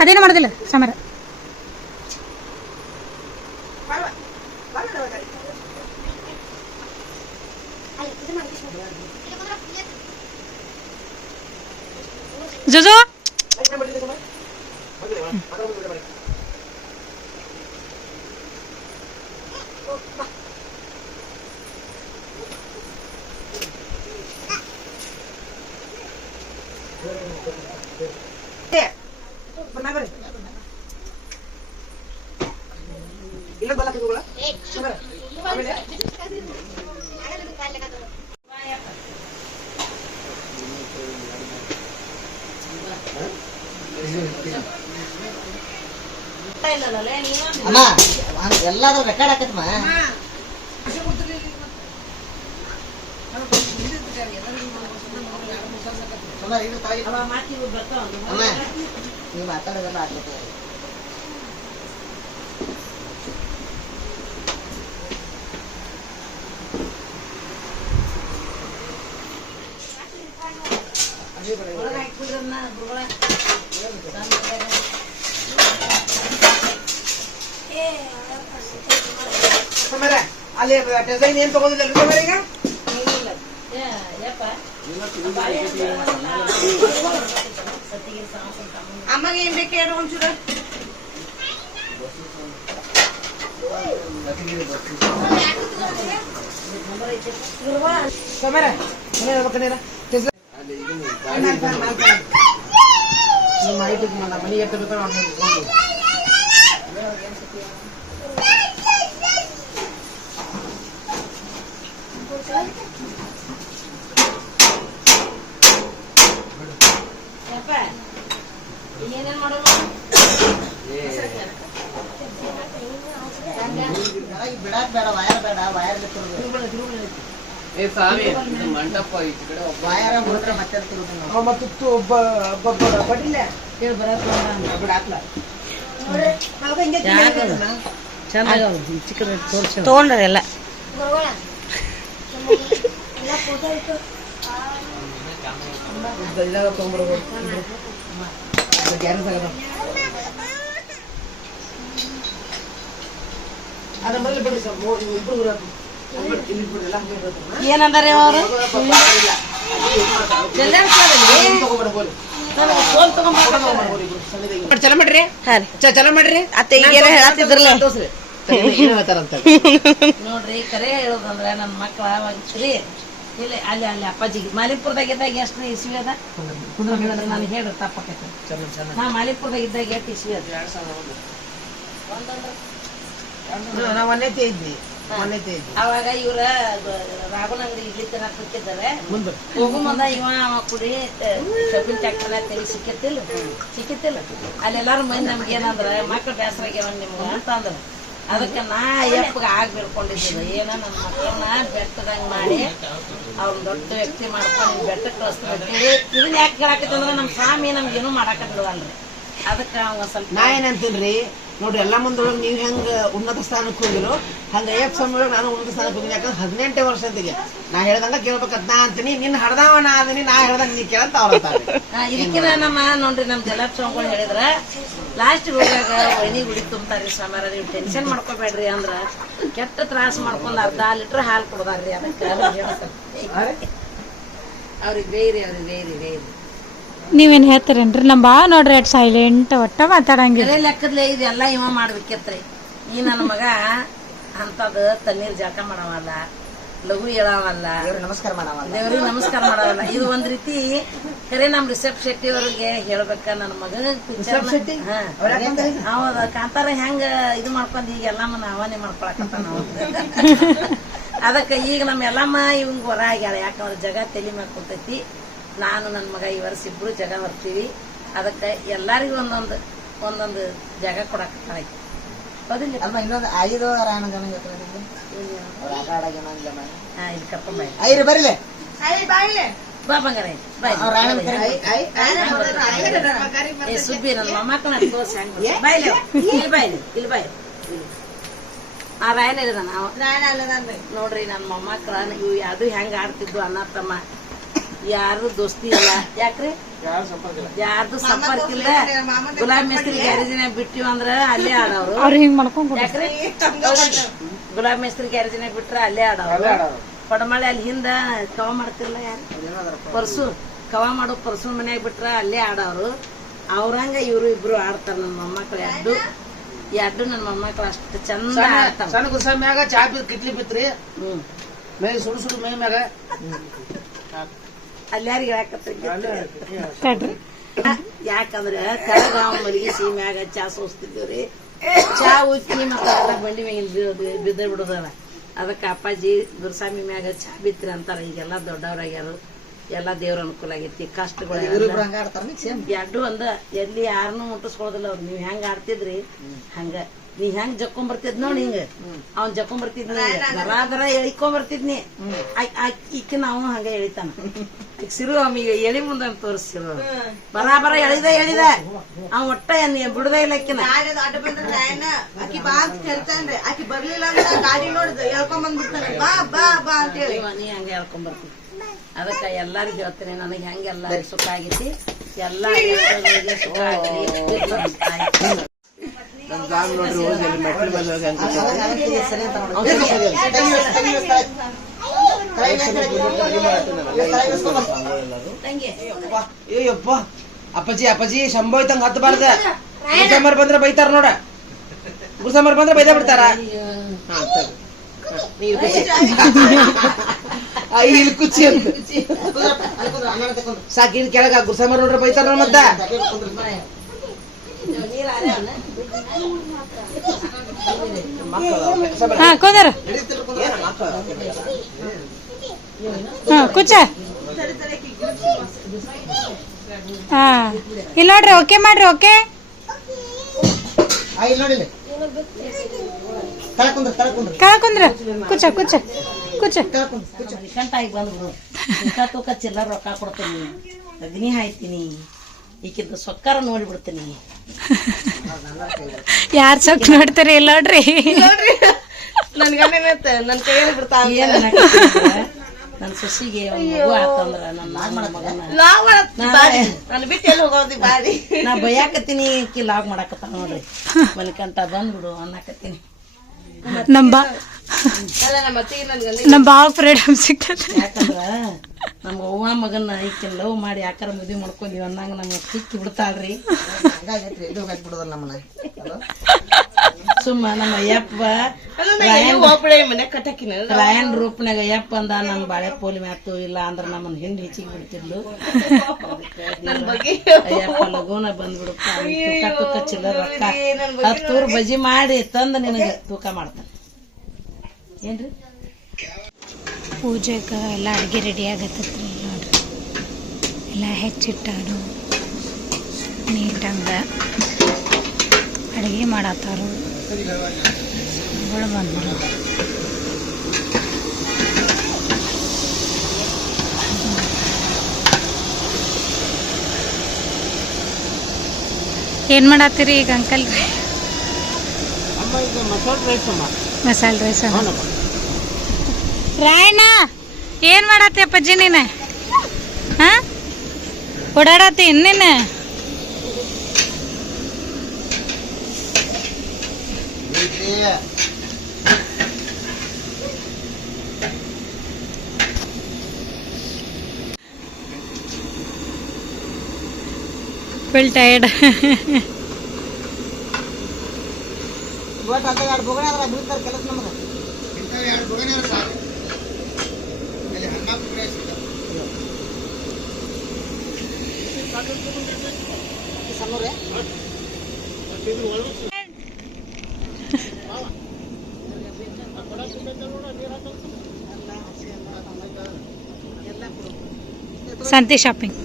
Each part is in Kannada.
ಅದೇನು ಮಾಡೋದಿಲ್ಲ ಸಮರ ಜೋಜೋ ಅಮ್ಮ ಎಲ್ಲಾದ್ರೂ ರೆಕಾರ್ಡ್ ಹಾಕತ್ಮ ಅಮ್ಮ ನೀವು ಮಾತಾಡೋದೆಲ್ಲ ಆಗ್ತದೆ. ಅಲ್ಲಿ ಡಿಸೈನ್ ಏನ್ ತಗೊಂಡಿಲ್ಲ ಈಗ? ಅಮ್ಮಗೆ ಏನ್ ಬೇಕು ಹೇಳು ಒಂಚೂರು. ಸಮರ ಮಾಹಿತಿ ಮನೆ ಎತ್ತಬೇಕು ಬಿಡಾಕ್ ಬೇಡ ವಯರ್ ಬೇಡ ವಯರ್ ಏ ಸ್ವಾಮಿ ಇದು ಮಂಟಪ ಈ ಕಡೆ ಒಬ್ಬ ವಯರ ಹುಡುಗ್ರೆ ಮತ್ತೆ ತಿರುಗಿ ನಾವು ಮತ್ತಿತ್ತು ಒಬ್ಬ ಒಬ್ಬ ಬಡಿಲ್ಲ ಬಿಡ ಹಾಕ್ಲ. ತೊಗೊಂಡ್ರೆ ಎಲ್ಲ. ಇದಾಗ ತೊಗೊಂಡ್ಬರ್ಬೋದು. ಗ್ಯಾರೇಜ್ ಆಗದ ಅದ ಮೊದಲು ಬಿಡಿ ಸರ್ ಮೂ- ಇವು ಇಬ್ರು ಊರದ್ದು. ಅಲ್ಲಿ ಬಿಡಿ, ಇಲ್ಲಿ ಬಿಡಿಲ್ಲ, ಹಂಗೆ ಇರೋದು. ಏನಂದಾರೆ ಅವರು? ಚಲೋ ಮಾಡ್ರಿ. ಚಲೋ ಅತ್ತೆ ಈಗೇನ ಹೇಳತ್ತಿದ್ರಲ್ಲ ನೋಡ್ರಿ ಕರೆ ಹೇಳೋದಂದ್ರ ನನ್ನ ಮಕ್ಕಳ ಒಂದ್ಸರಿ ಇಲ್ಲಿ ಅಲ್ಲಿ ಅಲ್ಲಿ ಅಪ್ಪಾಜಿಗೆ. ಮಾಲಿಪುರದಾಗ ಇದ್ದಾಗ ಎಷ್ಟು ಇಸ್ವಿ ಅದ? ನಾನು ಹೇಳ್ರಿ ತಪ್ಪಕೈತೆ ಚಲೋ ಚಲೋ. ನಾ ಮಾಲಿಪುರದಾಗ ಇದ್ದಾಗ ಎಷ್ಟು ಇಸ್ವಿ ಅದ? ಮೊನ್ನೆತೆ ಇದ್ವಿ ಮೊನ್ನೆತೆ ಇದ್ವಿ ಅವಾಗ ಇವ್ರ ರಾಘವನ ಅಂಗಡಿ ಇಡ್ಲಿ ತನಕ ಹೋಗು ಮುಂದ ಇವ ಅವ ಕುಡಿ ಶಬ್ಬಿನ ಟ್ಯಾಕ್ಟರ್ ತೆಗಿ ಸಿಕ್ಕಿತ್ತಿಲ್ಲ ಸಿಕ್ಕಿತ್ತಿಲ್ಲ ಅಲ್ಲೆಲ್ಲಾರು ಮಂದಿ ನಮ್ಗೆ ಏನಂದ್ರ ಮಕ್ಳು ಬೇಸರ ಆಗ್ಯಾವ ನಿಮ್ಗ ಅಂತ ಅಂದ್ರ. ಅದಕ್ಕೆ ನಾ ಎಪ್ಪಗೆ ಆಗ ಬಿಡ್ಕೊಂಡಿದ್ದೆ ಏನ ನನ್ನ ಮಕ್ಕಳನ್ನ ಬೆಟ್ಟದಂಗ್ ಮಾಡಿ ಅವ್ರ ದೊಡ್ಡ ವ್ಯಕ್ತಿ ಮಾಡ್ಕೊಂಡು ಬೆಟ್ಟಕ್ಕೆ ಕಳಿಸ್ತೀವಿ ಇದನ್ನ ಯಾಕೆ ಕೇಳಾಕತ್ತಂದ್ರ ನಮ್ಮ ಸ್ವಾಮಿ ನಮ್ಗೇನು ಮಾಡಾಕ ಬಿಡವಲ್ರಿ ಅದಕ್ಕೆ ಅವ ಸ್ವಲ್ಪ ನಾ ಏನಂತೀನ್ರಿ? ನೋಡ್ರಿ ಎಲ್ಲ ಮಂದೊಳಗೆ ನೀವು ಹೆಂಗೆ ಉನ್ನತ ಸ್ಥಾನಕ್ಕೆ ಹೋಗಿರೋ ಹಂಗ ಅಯ್ಯಪ್ಪ ಸ್ವಾಮಿ ಒಳಗೆ ನಾನು ಉನ್ನತ ಸ್ಥಾನಕ್ಕೆ ಹೋಗಿನಿ. ಯಾಕಂದ್ರೆ ಹದಿನೆಂಟೇ ವರ್ಷ ಅಂತಿಗೆ ನಾ ಹೇಳ್ದಂಗ ಕೇಳ್ಬೇಕಂತ ನಾ ಅಂತೀನಿ. ನಿನ್ನ ಹಡ್ದಾವ ನಾ ಅದೀನಿ ನಾ ಹೇಳ್ದಂಗ ನೀ ಕೇಳಂತ ಅವ್ರ ಇದಕ್ಕಿನ ನಮ್ಮ ನೋಡ್ರಿ ನಮ್ ಸ್ವಾಮಿಗಳು ಹೇಳಿದ್ರ ಲಾಸ್ಟ್ ಹೋಗಾಗ ವೈನಿ ಗುಡಿ ತುಂಬ್ತಾರ್ರಿ ಸ್ವಾಮಾರ ನೀವು ಟೆನ್ಷನ್ ಮಾಡ್ಕೋಬೇಡ್ರಿ ಅಂದ್ರ ಕೆಟ್ಟ ತ್ರಾಸ ಮಾಡ್ಕೊಂಡು ಅರ್ಧ ಲೀಟ್ರ್ ಹಾಲು ಕೊಡದಾರ್ರಿ ಅದಕ್ಕೆ. ಅವ್ರಿಗೆ ಬೇಯ್ರಿ ಅವ್ರಿಗೆ ಬೇಯ್ರಿ ಬೇಯ್ರಿ. ನೀವೇನು ಹೇಳ್ತಾರೇನ್ರಿ? ನಮ್ಮ ಬಾ ನೋಡ್ರಿ ಅಟ್ ಸೈಲೆಂಟ್ ಒಟ್ಟ ಮಾತಾಡಂಗಿಲ್ಲ. ಬೇರೆ ಲೆಕ್ಕದ್ಲೆ ಇದೆಲ್ಲ ಇವ ಮಾಡ್ಬೇಕಿತ್ರಿ. ಈ ನನ್ನ ಮಗ ಅಂತದ ತಣ್ಣೀರ್ ಜಳಕ ಮಾಡವಲ್ಲ ಲಘು ಹೇಳವಲ್ಲ ನಮಸ್ಕಾರ ಮಾಡವಲ್ಲ. ದೇವ್ರಿಗೆ ನಮಸ್ಕಾರ ಮಾಡವಲ್ಲ. ಇದು ಒಂದ್ ರೀತಿ ಖರೆ ನಮ್ ರಿಷಬ್ ಶೆಟ್ಟಿ ಅವ್ರಿಗೆ ಹೇಳ್ಬೇಕ ನನ್ನ ಮಗ. ಶೆಟ್ಟಿ? ಹೌದ ಕಾಂತಾರ ಹೆಂಗ ಇದು ಮಾಡ್ಕೊಂಡ್ ಈಗ ಎಲ್ಲಮ್ಮ ನಾವನೇ ಮಾಡ್ಕೊಳಕತ್ತ ನಾವು ಅದಕ್ಕ ಈಗ ನಮ್ಮ ಎಲ್ಲಮ್ಮ ಇವಂಗ ಹೊರ ಆಗ್ಯಾಳ ಯಾಕಂದ್ರೆ ಜಗ ತಲೆ ಮ್ಯಾಗ ಕುಂತೈತಿ. ನಾನು ನನ್ನ ಮಗ ಈ ವರ್ಷ ಇಬ್ರು ಜಗ ಬರ್ತೀವಿ ಅದಕ್ಕೆ ಎಲ್ಲಾರಿಗೂ ಒಂದೊಂದು ಒಂದೊಂದು ಜಾಗ ಕೊಡಕ್. ಹೌದಿಲ್ಲ ಅಮ್ಮ ಇನ್ನೊಂದು ಐದು ರಾಯಣ ಜನ ಇಲ್ಲಿ ಕರ್ಕೊಂಡ್ ಬಾಯ್ ಐರು ಬರ್ಲಿ. ಬಾ ಬಂಗಾರ ಬಾಯ್ ಸುಬ್ಬಿ ನನ್ನ ಮೊಮ್ಮಕ್ಕಳ ತೋರ್ಸಿ ಹೆಂಗ್ ಬಾಯ್ಲೆ ಇಲ್ಲಿ. ಬಾಯ್ಲೆ ಇಲ್ಲಿ ಬಾಯ್ ಆ ರಾಯನ್ ಅಲ್ಲದನ್ರಿ ನೋಡ್ರಿ ನನ್ನ ಮೊಮ್ಮಕ್ಳ ಇವು ಯಾವ್ದು ಹೆಂಗ ಆಡ್ತಿದ್ವು ಅಣ್ಣ ತಮ್ಮ. ಯಾರು ದೋಸ್ತಿ ಇಲ್ಲ. ಯಾಕ್ರಿ? ಯಾರ್ದು ಸಂಪರ್ಕ ಇಲ್ಲ. ಗುಲಾಬ್ ಮೇಸ್ತ್ರಿ ಗ್ಯಾರೇಜಿನ ಬಿಟ್ಟಿವ್ ಅಂದ್ರ ಅಲ್ಲೇ ಆಡವ್ರು ಅವ್ರು ಹಿಂಗ್ ಮಾಡ್ಕೊಂಡ್ ಯಾಕ್ರಿ? ಗುಲಾಬ್ ಮೇಸ್ತ್ರಿ ಗ್ಯಾರೇಜಿನ ಬಿಟ್ರ ಅಲ್ಲೇ ಆಡವ್ರು ಪಡಮಳೆ ಅಲ್ಲಿ ಹಿಂದ ಕವ ಮಾಡ್ತಿಲ್ಲ ಯಾರು? ಪರ್ಸು. ಕವ ಮಾಡೋ ಪರ್ಸು ಮನ್ಯಾಗ ಬಿಟ್ರ ಅಲ್ಲೇ ಆಡವ್ರು ಅವ್ರಂಗ ಇವ್ರು ಇಬ್ರು ಆಡ್ತಾರ ನನ್ನ ಮೊಮ್ಮಕ್ಳು ಎರಡು ಎರಡು ನನ್ನ ಮೊಮ್ಮಕ್ಳು ಅಷ್ಟು ಚಂದ ಸಣ್ಣ ಮ್ಯಾಗ ಚಾ ಕಿಟ್ಲಿ ಬಿತ್ರಿ. ಹ್ಮ್. ಮೇ ಸುಡು ಸುಡು ಮೈ ಮ್ಯಾಗ. ಅಲ್ಯಾರಿಗೆ ಹೇಳಕತ್ತ ತಡ್ರಿ ಯಾಕಂದ್ರ ಕಳಗ ಮಲಗಿ ಸೀಮ್ಯಾಗ ಚಾ ಸೋಸ್ತಿದ್ದೀವ್ರಿ. ಚಾ ಉಕ್ಕಿ ಮತ್ತ ಬಂಡಿ ಮ್ಯಾಗಿನ ಬಿದ್ದ ಬಿಡುದಲ್ಲ ಅದಕ್ಕೆ ಅಪ್ಪಾಜಿ ದುರ್ಸಾಮಿ ಮ್ಯಾಗ ಚಾ ಬಿತ್ರಿ ಅಂತಾರ. ಈಗೆಲ್ಲ ದೊಡ್ಡವ್ರಾಗ್ಯಾರು ಎಲ್ಲ ದೇವ್ರ ಅನುಕೂಲ ಆಗೈತಿ ಕಷ್ಟಗಳು ಎರಡು ಒಂದ ಎಲ್ಲಿ ಯಾರನ್ನೂ ಮುಟ್ಟಿಸ್ಕೊಳ್ಳೋದಿಲ್ಲ ಅವ್ರು. ನೀವು ಹೆಂಗ್ ಆಡ್ತಿದ್ರಿ ಹಂಗ. ನೀ ಹೆಂಗ್ ಜಕ್ಕೊಂಡ್ ಬರ್ತಿದ್ ನೋಡಿ ಹಿಂಗ. ಅವ್ನ್ ಜಕ್ಕೊಂಡ್ ಬರ್ತಿದ್ನಿ. ಬರಾಬರ ಎಳಿಕೊಂಡ್ ಬರ್ತಿದ್ನಿ. ಈಕಿನ ನಾವು ಹಂಗ ಎಳಿತಾನ. ಈಗ ಸಿರು ಅಮ್ಮಿಗೆ ಎಳಿ ಮುಂದ ತೋರಿಸಿರು ಬರಾಬರ ಎಳಿದ ಎಳಿದ. ಅವ್ ಒಟ್ಟ ಬಿಡದ ಇಲ್ಲ ಅಕ್ಕಿನ ಅಡ್ಡ ಬಂದ್ರೆ ಆಕಿ ಬಾ ಅಂತ ಹೇಳ್ತಾನ್ರಿ ಆಕಿ ಬರ್ಲಿಲ್ಲ ಅಂದ್ರೆ ಗಾಡಿ ನೋಡಿ ಹೇಳ್ಕೊಂಡ್ ಬಂದ್ಬಿಡ್ತಾನೆ. ಬಾ ಬಾ ಬಾ ಅಂತ ಹೇಳಿ. ನೀ ಹಂಗ ಹೇಳ್ಕೊಂಡ್ ಬರ್ತೀನಿ ಅದಕ್ಕ ಎಲ್ಲಾರು ಹೇಳ್ತೀನಿ ನನಗೆ ಹೆಂಗೆಲ್ಲ ಸುಖ ಆಗೈತಿ. ಎಲ್ಲಾ ಸುಖ ಆಗಲಿ ಅಯ್ಯಪ್ಪ ಅಪ್ಪಾಜಿ ಅಪ್ಪಾಜಿ ಶಂಭೋ ಹತ್ತಬಾರ್ದ ಗುರುಸಮ್ಮರ್ ಬಂದ್ರೆ ಬೈತಾರ ನೋಡ ಗುರುಸಮ್ಮರ್ ಬಂದ್ರೆ ಬೈದ ಬಿಡ್ತಾರ ಸಾಕಿನ ಇಲ್ಲಿ ಕುಚ್ಚಿ ಅಂತ ಕೆಳಗ ಗುರುಸಮ್ಮರ್ ನೋಡ್ರೆ ಬೈತಾರ ನೋಡ್ ಮತ್ತ ಹಾ ಕುಂದರ ಹಾ ಕುಚ್ಚ ಹಾ ಇಲ್ಲಿ ನೋಡ್ರಿ ಓಕೆ ಮಾಡ್ರಿ ಓಕೆ ಕೆಳ ಕುಂದ್ರ ಕುಚ್ಚ ಕುಚ್ಚ ಕುಚ್ಚ ಕೆಳಗ್ ಕುಂದ್ರ ಕೂರ್ಚೋ. ಬಂದ್ಬಿಡು. ತೂಕ ಚಿಲ್ಲರ್ ರೊಕ್ಕ ಕೊಡ್ತೀನಿ. ಅಗ್ನಿ ಹಾಯ್ತೀನಿ. ಈಕಿಂದ ಸೊಕ್ಕಾರ ನೋಡಿಬಿಡ್ತೀನಿ. ಯಾರ್ ಸೊಕ್ ನೋಡ್ತಾರೆ ಇಲ್ಲ ನೋಡ್ರಿ. ನನ್ ಗಂಡ ನನ್ ಕೈಯಲ್ಲಿ ಬಿಡ್ತಾ ಏನ್ ಅನ್ನಕತ್ತೀನಿ ನನ್ನ ಸೊಸಿಗೆ ಮಗು ಆತಂದ್ರ ನನ್ನ ಮಗನ ನನ್ ಬಿಟ್ಟು ಎಲ್ಲಿ ಹೋಗೋದಿ ಬಾರಿ. ನಾ ಬೈಯಾಕತ್ತೀನಿ ಈಕಿ ಲಾಗ್ ಮಾಡಾಕತ್ತ ನೋಡ್ರಿ. ಮನಿಕಂಟ ಬಂದ್ಬಿಡು ಅನ್ನಕತ್ತೀನಿ. ನಮ್ ಬಾ ಅಲ್ಲ ನಮ್ಮ ಭಾವ ಫ್ರೀಡಮ್ ಸಿಗ್ತದ. ಯಾಕಂದ್ರ ನಮ್ಮ ಅವ್ವ ಮಗನ ಐತಿ ಲವ್ ಮಾಡಿ ಯಾಕಾರ ಮದುವೆ ಮಾಡ್ಕೊಂಡೀವಿ ಅನ್ನಂಗ ನಮ್ಗೆ ಸಿಕ್ಕಿ ಬಿಡ್ತಾಳ್ರಿ. ಹಂಗಾಗೈತ್ರಿ ನಮ್ಮನ್ನ. ಅಲ್ವಾ? ಸುಮ್ಮ ನಮ್ಮ ಅಯ್ಯಪ್ಪ ಒಬ್ಬಳೆ ಮನೆ ಕಟ್ಟಕಿನ? ರಾಯನ್ ರೂಪನಾಗ ಅಯ್ಯಪ್ಪ ಅಂದ ನನ್ ಬಾಳೆ ಪೋಲಿ ಮ್ಯಾತು ಇಲ್ಲ ಅಂದ್ರ ನಮ್ಮನ್ನ ಹಿಂಡಿ ಹೆಚ್ಚಿಗೆ ಬಿಡ್ತಿದ್ಲು. ನನ್ ಬಗ್ಗೆ ಅಯ್ಯಪ್ಪ ಲಗೂನ ಬಂದ್ಬಿಡಪ್ಪ ತೂಕ ತೂಕ ಚಿಲ್ಲರ್ ರೊಕ್ಕ. ಹತ್ತೂರು ಬಜಿ ಮಾಡಿ ತಂದ ನಿನಗೆ ತೂಕ ಮಾಡ್ತಾನೆ. ಏನ್ರಿ? ಪೂಜೆಗೆ ಎಲ್ಲ ಅಡುಗೆ ರೆಡಿ ಆಗತ್ತೈತ್ರಿ ನೋಡ್ರಿ. ಎಲ್ಲ ಹೆಚ್ಚಿಟ್ಟಾರು ನೀಟಂಗ ಅಡುಗೆ ಮಾಡತ್ತಾರು. ಬಂದರು ಏನು ಮಾಡತ್ತೀರಿ ಈಗ ಅಂಕಲ್? ಮಸಾಲೆ ರೈಸ್ ಮಸಾಲೆ ರೈಸ್ ರಾಯಣ್ಣ! ಏನ್ ಮಾಡತ್ತೆ ಅಪ್ಪಾಜಿ ನೀನು? ಹಾ? ಓಡಾಡತ್ತಿ ನೀನು ಫುಲ್ ಟಯರ್ಡ್ ಇವತ್ತು ಅದ ಎರಡು ಬೊಗಣೆ ಅದ್ರ ಬೀಳ್ತಾರ ಕೆಲಸ ನಮ್ಗೆ. ಸಣ್ಣವ್ರೆ ಸಂತಿ ಶಾಪಿಂಗ್.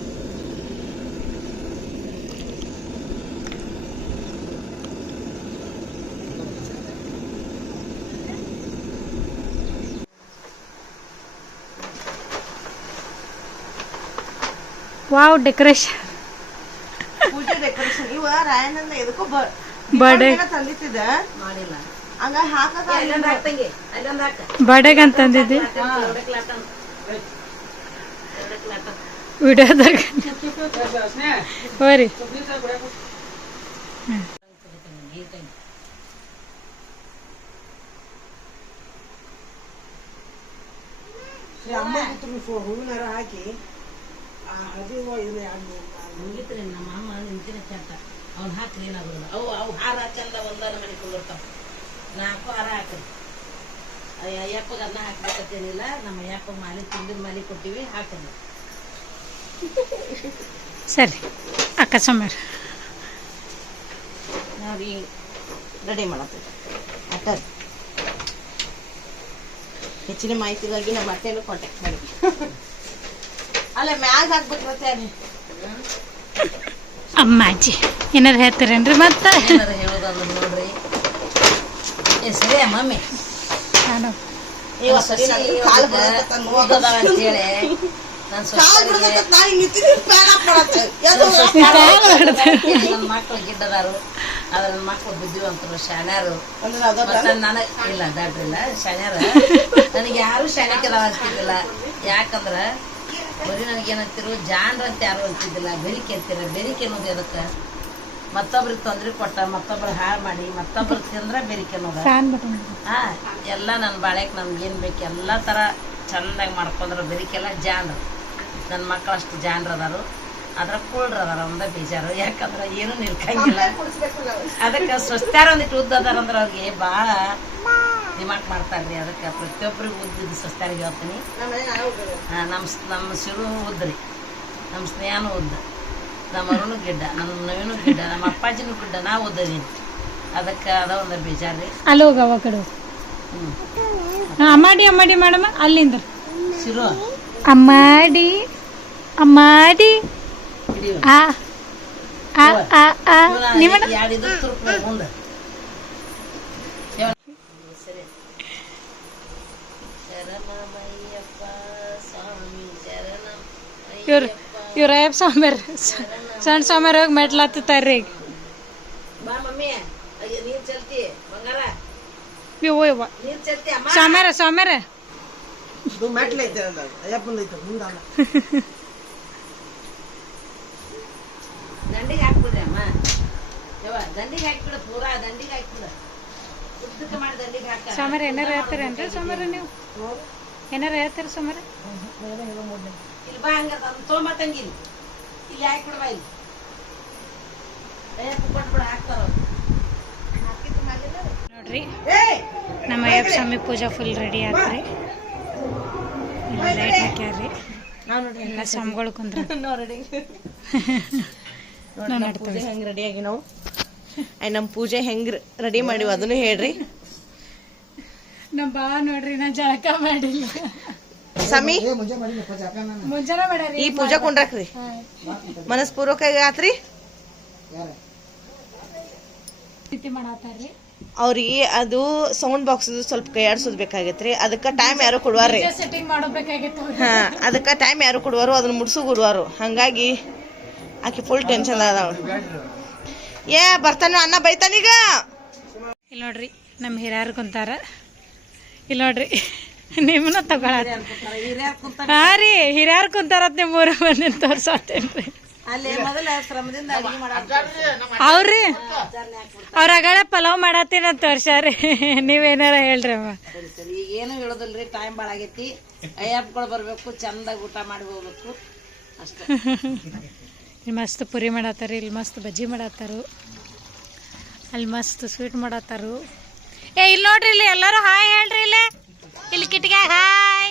Wow decoration. ಎದಕ್ಕೋ ಬರ್ಡೇ ತಂದಿತ್ತಿದ ಮಾಡಿಲ್ಲ. ಹಂಗ ಹಾಕಕ ಅಲ್ಲೊಂದ್ ಹಾಕ್ ತಂಗಿ ಅಲ್ಲೊಂದ್ ಹಾಕ. ಬಡೆಗೆ ಅಂತಂದಿದ್ದೆ ಎರಡಕ್ಕೆ ಲಾಟನ್. ಎರಡಕ್ಕೆ ಲಾಟನ್. ವಿಡಿಯೋದಾಗ. ಹೋರಿ. ಹೂವಿನಾರ ಹಾಕಿ. ಆ ಯಾವ್ದು ಮುಗಿತ್ರಿ ನಮ್ಮ ಅಮ್ಮ ನಿಂತಿನ ಕೆಟ್ಟ ಅವ್ನ ಹಾಕ್ರಿ ಏನಾಗೋದಿಲ್ಲ. ಅವು ಅವು ಹಾರ ಚಂದ ಒಂದಾನ ಮನೆ ಕುಂದಿರ್ತಾವ. ನಾಲ್ಕು ಹಾರ ಹಾಕ್ರಿ ಅಯ್ಯಪ್ಪಗೆ ಅದನ್ನ ಹಾಕ್ಬೇಕತ್ತೇನಿಲ್ಲ ನಮ್ಮ ಅಯ್ಯಪ್ಪ ಮಾಲಿ ತುಂಬಿದ ಮಾಲಿ ಕೊಟ್ಟಿವಿ ಹಾಕ್ರಿ ಸರಿ ಅಕ್ಕ ನಾವೀ ನಾವು ಈಗ ರೆಡಿ ಮಾಡತ್ತೀವಿ ಅಟ್ಟ ಹೆಚ್ಚಿನ ಮಾಹಿತಿಗಾಗಿ ನಮ್ಮ ಅತ್ತೆನೂ ಕಾಂಟ್ಯಾಕ್ಟ್ ಮಾಡಿ. ಅಲ್ಲ ಮ್ಯಾಗ ಅಲ್ಲಿ. ಅಮ್ಮಾಜಿ. ಏನಾರು ಹೇಳ್ತೀರೇನ್ರಿ ಮತ್ತೆ? ಏನಾರ ಹೇಳೋದಲ್ಲ ನೋಡ್ರಿ. ಏ ಸರಿ ಮಮ್ಮಿ. ನಾನು. ಇವ ಸರಿ. ಅಂತೇಳಿ ನನ್ನ ಮಕ್ಳು ಗಿಡ್ಡದಾರು. ಅದ್ರ ಮಕ್ಳು ಬುದ್ಧಿವಂತರು ಶಾಣ್ಯಾರು. ಅದ ಇಲ್ಲ ದಾಟ್ರಿಲ್ಲ ಶಾಣ್ಯಾರ. ನನಗೆ ಯಾರು ಶಾಣ್ಯಕ್ಕೆ ಅಂತಿದ್ದಿಲ್ಲ ಯಾಕಂದ್ರ ಬರೀ ನನಗೆ ಏನಂತಿರು ಜಾನ್ರ ಅಂತ ಯಾರು ಅಂತಿದ್ದಿಲ್ಲ. ಬೆರಿಕೆ ಅಂತೀರ ಬೆರಿಕೆ ಅನ್ನೋದು ಎದಕ್ಕೆ? ಮತ್ತೊಬ್ರಿಗೆ ತೊಂದರೆ ಕೊಟ್ಟ ಮತ್ತೊಬ್ರು ಹಾಳು ಮಾಡಿ ಮತ್ತೊಬ್ರು ತಿಂದ್ರೆ ಬೇರಿಕೆ ನೋಡ. ಫ್ಯಾನ್ ಬಟನ್ ಹಾ ಎಲ್ಲ ನನ್ನ ಬಾಳೆಕ್ ನಮ್ಗೆ ಏನು ಬೇಕು ಎಲ್ಲ ತರ ಚಂದಾಗಿ ಮಾಡ್ಕೊಂಡ್ರ ಬೆರಿಕೆಲ್ಲ ಜಾನ್ರು ನನ್ನ ಮಕ್ಕಳು ಅಷ್ಟು ಜಾನ್ರು ಅದಾರು. ಅದ್ರ ಕುಳ್ರ ಅದಾರ ಒಂದ ಬೇಜಾರು. ಯಾಕಂದ್ರೆ ಏನು ನಿಲ್ಕಂಗಿಲ್ಲ. ಅದಕ್ಕೆ ಸ್ವಸ್ಥಾರ ಒಂದಿಟ್ಟು ಉದ್ದ ಅದಾರ ಅಂದ್ರೆ ಅವ್ರಿಗೆ ಭಾಳ ದಿಮಾಕ್ ಮಾಡ್ತಾರ್ರಿ ಅದಕ್ಕೆ ಪ್ರತಿಯೊಬ್ಬರಿಗೆ ಉದ್ದಿದ್ದು ಸ್ವಸ್ತ್ಯಾರಿಗೆ ಹೇಳ್ತೀನಿ. ನಮ್ಮ ಸ್- ನಮ್ಮ ಶಿರು ಉದ್ರಿ ನಮ್ಮ ಸ್ನೇಹನೂ ಉದ್ದ. ನಮ್ಮ ಅರುಣು ಗಿಡ್ಡ ನಮ್ಮ ನವೀನು ಗಿಡ್ಡ ನಮ್ಮ ಅಪ್ಪಾಜಿನೂ ಗಿಡ್ಡ ನಾ ಉದ್ದದೀನಿ ಅದಕ್ಕೆ ಅದ ಒಂದು ರೀ. ಅಲ್ಲಿ ಹೋಗ ಅವ ಕಡೆ. ಹಾ, ಅಮ್ಮಾಡಿ ಅಮ್ಮಾಡಿ ಮೇಡಮ್ ಅಲ್ಲಿಂದ ಶಿರು. ಅಮ್ಮಾಡಿ ಅಮ್ಮಾಡಿ. ಆ ಆ ಆ ಆ. ನಿಮ್ಮಣ್ಣ? ಯಾಡಿದ್ರು ತುರುಕ್ಬೇಕು ಮುಂದೆ ಸಣ್ಣ ಸೋಮಾರ ಹೋಗಿ ಮೆಟ್ಲತ್ತಾರ್ರಿ ಐತೆ ಮುಂದಲ್ಲ ದಂಡಿಗೆ ಹಾಕ್ಬಿಡ್ರಿ ಅಮ್ಮ. ದಂಡಿಗೆ ಹಾಕ್ಬಿಡು ಪೂರಾ ಹಾಕ್ಬಿಡು. ಏನಾರ ಹೇಳ್ತಾರೇನ್ರಿ ಸ್ವಾಮ್ಯಾರ ನೀವು. ಏನಾರ ಹೇಳ್ತಾರ ಸೋಮಾರ? ಇಲ್ಲಿ ಬಾ ಹಂಗ ಇಲ್ಲಿ. ಇಲ್ಲಿ ಏ ಕೊಟ್ಬಿಡ ಹಾಕ್ತಾರ ಅವ್ರು. ನೋಡ್ರಿ ನಮ್ಮ ಅಯ್ಯಪ್ಪ ಸ್ವಾಮಿ ಪೂಜಾ ಫುಲ್ ರೆಡಿ ಆಗ್ರಿ ಲೈಟ್ ಹಾಕ್ಯಾರ್ರಿ. ಎಲ್ಲ ಸ್ವಾಮಿಗಳು ಕುಂದ್ರ ನಡ್ತೇವೆ. ಹೆಂಗ್ ರೆಡಿ ಆಗಿ ನಾವು? ಆಯ್ ನಮ್ಮ ಪೂಜೆ ಹೆಂಗ್ ರೆಡಿ ಮಾಡಿವ ಅದನ್ನು ಹೇಳ್ರಿ. ನಮ್ಮ ಬಾ ನೋಡ್ರಿ ನಾ ಜಳಕ ಮಾಡಿಲ್ಲ. ಸಮಿ ಈ ಪೂಜಾ ಕುಂಡ್ರಾಕ್ರಿ. ಮನಸ್ಪೂರ್ವಕ ಆತ್ರಿ? ಅವ್ರಿಗೆ ಅದು ಸೌಂಡ್ ಬಾಕ್ಸ್ ಸ್ವಲ್ಪ ಕೈಯಾಡ್ಸೋದ್ ಬೇಕಾಗೈತ್ರಿ. ಅದಕ್ಕೆ ಟೈಮ್ ಯಾರು ಕೊಡುವಾರ್ರಿ? ಹಾ ಅದಕ್ಕೆ ಟೈಮ್ ಯಾರು ಕೊಡುವಾರು? ಅದನ್ನ ಮುಡ್ಸು ಕೊಡುವಾರು ಹಂಗಾಗಿ ಆಕಿ ಫುಲ್ ಟೆನ್ಷನ್ ಅದಾವ ಏ ಬರ್ತಾನ ಅಣ್ಣ ಬೈತಾನೀಗ ಇಲ್ಲ ನೋಡ್ರಿ ನಮ್ಮ ಹಿರಿಯರು ಕುಂತಾರ. ಇಲ್ಲ ನೋಡ್ರಿ ನಿಮ್ಮನ್ನ ತಗೊಳ್ಳಿ ಹಾ ರೀ ಹಿರಿಯರು ಕುಂತಾರ ನಿಮ್ಮ ಊರ ಬಂದು ತೋರ್ಸತ್ತೇನ್ರಿ. ಅಲ್ಲಿ ಮೊದಲ ಶ್ರಮದಿಂದ ಅಡಿಗೆ ಮಾಡ ಅವ್ರಿ? ಅವ್ರ ಅಗಳ ಪಲಾವ್ ಮಾಡತ್ತೀನಿ ಅಂತ ತೋರ್ಸ್ಯಾರಿ ನೀವೇನಾರ ಹೇಳ್ರಿ ಅಮ್ಮ ಏನು ಹೇಳೋದಿಲ್ರಿ? ಟೈಮ್ ಭಾಳ ಆಗೈತಿ. ಅಯ್ಯಪ್ಪಗಳು ಬರಬೇಕು ಚಂದಾಗಿ ಊಟ ಮಾಡಿ ಹೋಗ್ಬೇಕು. ಅಷ್ಟೇ. ಇಲ್ಲಿ ಮಸ್ತ್ ಪುರಿ ಮಾಡತ್ತಾರ ಇಲ್ಲಿ ಮಸ್ತ್ ಬಜ್ಜಿ ಮಾಡತ್ತಾರು. ಅಲ್ಲಿ ಮಸ್ತ್ ಸ್ವೀಟ್ ಮಾಡತ್ತಾರು. ಏ ಇಲ್ಲಿ ನೋಡ್ರಿ ಇಲ್ಲಿ ಎಲ್ಲರೂ ಹಾಯ್ ಹೇಳ್ರಿ ಇಲ್ಲೇ. ಇಲ್ಲಿ ಕಿಟ್ಗೆ ಹಾಯ್.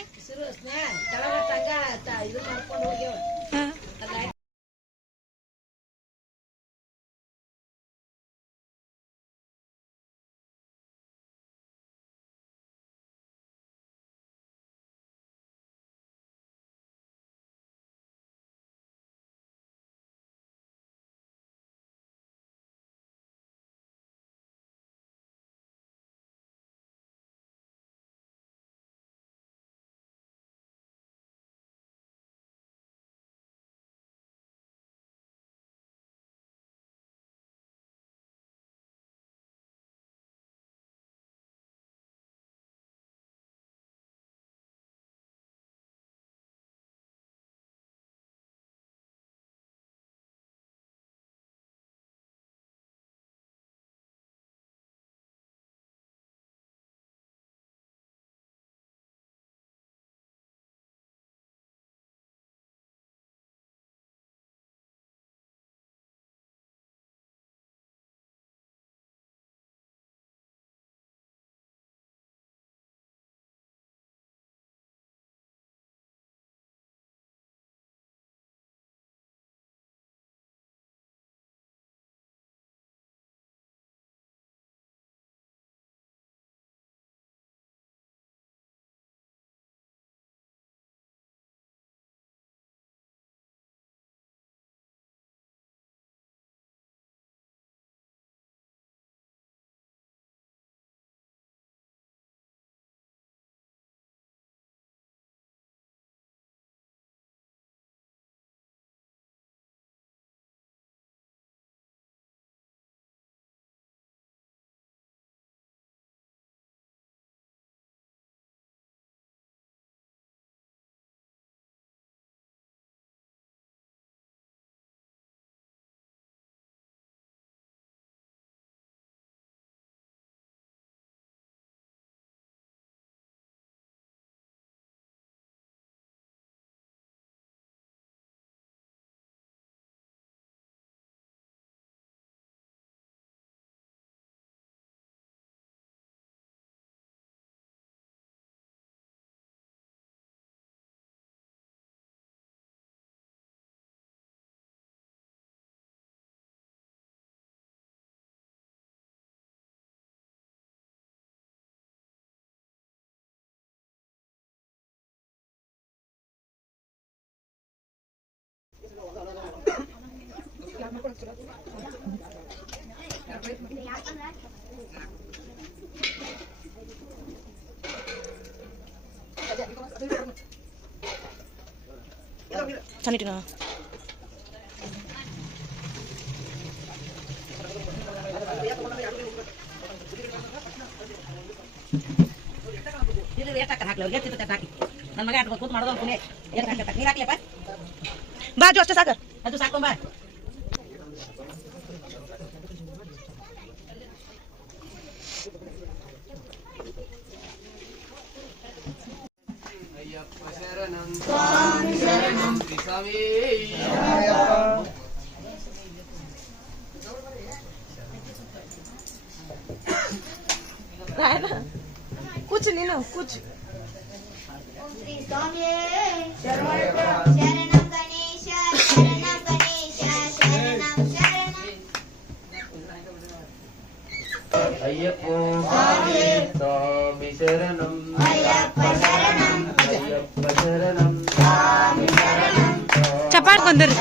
பண்ணிட்டுண்ணா ನನ್ನ ಮಗ ಆಟ ಕೂತ್ ಮಾಡೋದು ನೀರ್ ಹಾಕ್ಲಿಯಪ್ಪ ಬಾ ಅಜ್ಜು ಅಷ್ಟೇ ಸಾಕು ಅಜ್ಜು ಸಾಕೊಂಬ ஐயப்போ சாமி. சரணம். ஐயப்ப வந்துரு.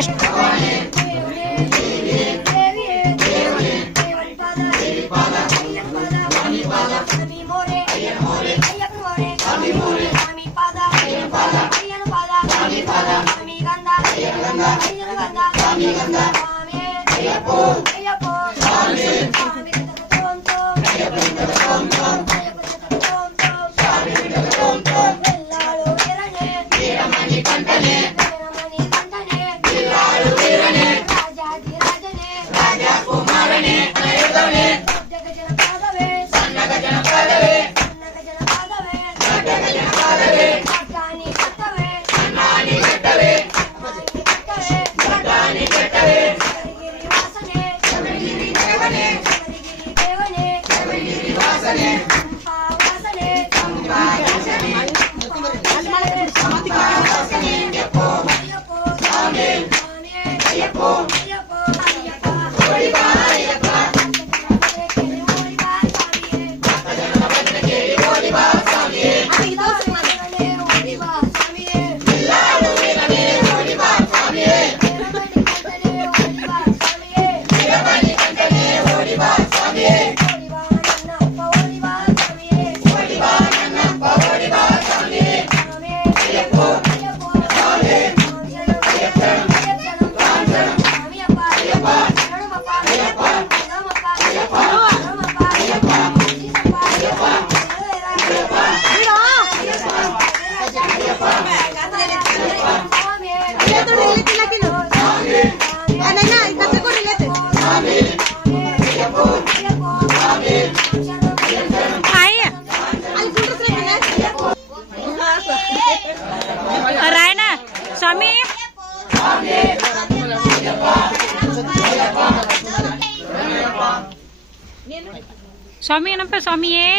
Amen. a.